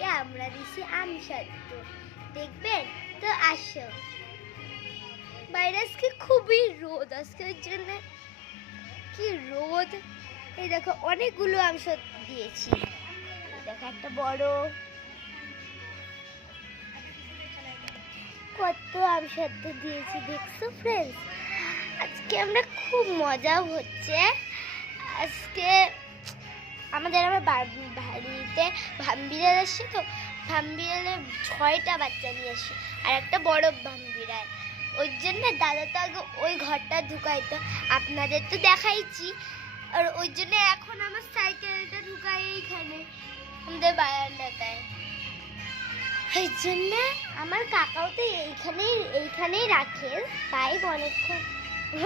আজকে আমরা দিছি আম সত্য দেখবেন তো আসো। বাইরে আজকে খুবই রোদ, আজকের জন্য কি রোদ। এই দেখো অনেকগুলো আম সত্য দিয়েছি, দেখো একটা বড়, কত আম সত্য দিয়েছি দেখছো ফ্রেন্ডস। আজকে আমরা খুব মজা হচ্ছে। আজকে আমাদের আমার বাড়িতে ভাম্বিড়াল আসছে, তো ভাম্বিড়ালে 6টা বাচ্চা নিয়ে আসে আর একটা বড় ভাম্বিড়াল। ওই জন্য দাদা তো আগে ওই ঘরটা ঢুকাইতো, আপনাদের তো দেখাইছি। আর ওই জন্য এখন আমার সাইকেলটা ঢুকাই এইখানে আমাদের বারান্দাটায়। এই জন্য আমার কাকাও তো এইখানেই রাখে, তাই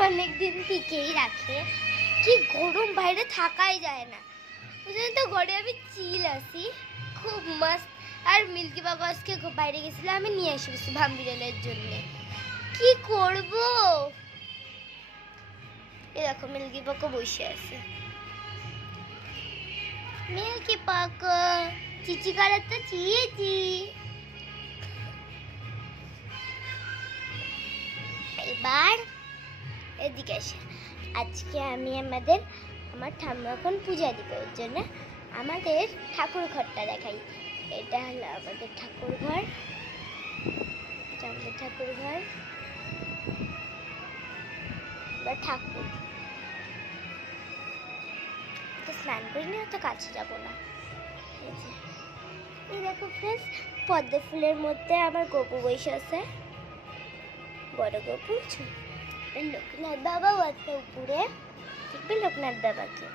অনেক দিন থেকেই রাখে। কি গরম, বাইরে থাকাই যায় না। ওই জন্য তো ঘরে আমি চিল আসি, খুব মস্ত। আর মিল্কি বাবা আজকে বাইরে গেছিল, আমি নিয়ে আসি ভাম্বিরেলের জন্য। কি করব, এই দেখো মিল্কি পাকো বসে আছে। মিল্কি পাকো চিচি করার তো চিয়েছি। এবার এদিকে আসে। আজকে আমি আমার ঠাম্মা এখন পূজা দিবে, ওর জন্য আমাদের ঠাকুর ঘরটা দেখাই। এটা হলো আমাদের ঠাকুর ঘর, বা ঠাকুর তো স্নান করি না, তো কাছে যাবো না। এই দেখো ফ্রেন্ডস, পদ্ম ফুলের মধ্যে আমার গপু বসে আছে, বড় গপু। লোকনাথ বাবাও আছে উপরে, দেখবে লোকনাথ বাবাকে।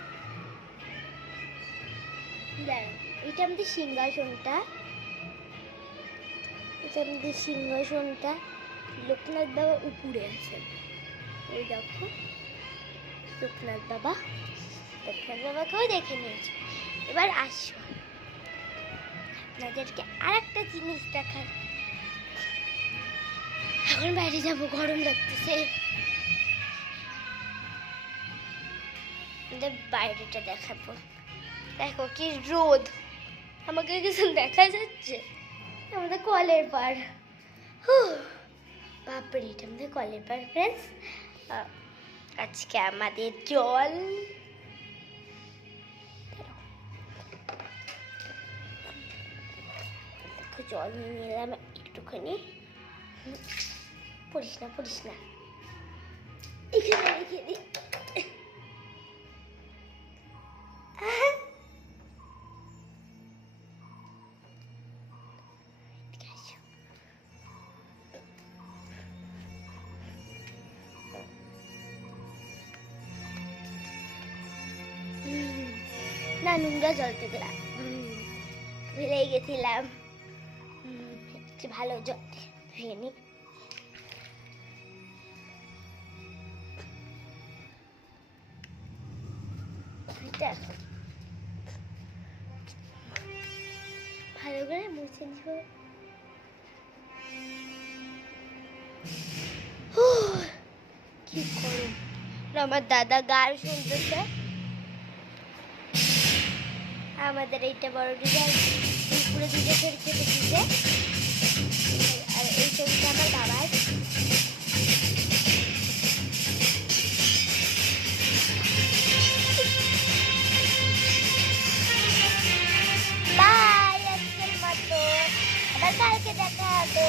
এটা আমাদের সিংহাসনটা, লোকনাথ বাবা উপরে আছে। ওই দেখো লোকনাথ বাবাকেও দেখে নিয়েছি। এবার আসো আপনাদেরকে আর একটা জিনিস দেখাই। এখন বাইরে যাবো, গরম লাগতেছে। বাইরেটা দেখাবো, দেখো কি রোদ, আমাকে কিছু দেখা যাচ্ছে। আমাদের কলের পাড়, বাপরে এটা আমাদের কলের পাড় ফ্রেন্ডস। আজকে আমাদের জল নিয়ে নিলাম একটুখানি। পড়িস না এখানে রেখে দিই। না, নোংরা জল থেকে ভুলে গেছিলাম, ভালো জল ধুয়ে নি। ভালো করে মুছে নিব। কি করব, আমার দাদা গান শুনতেছে। আমাদের এইটা বড় ডিজাইন পুরো দিকে ছেড়ে দিতে। আর এই ছবিটা আমার বাবার। বাই, আজকের মতো আবার কালকে দেখা হবে।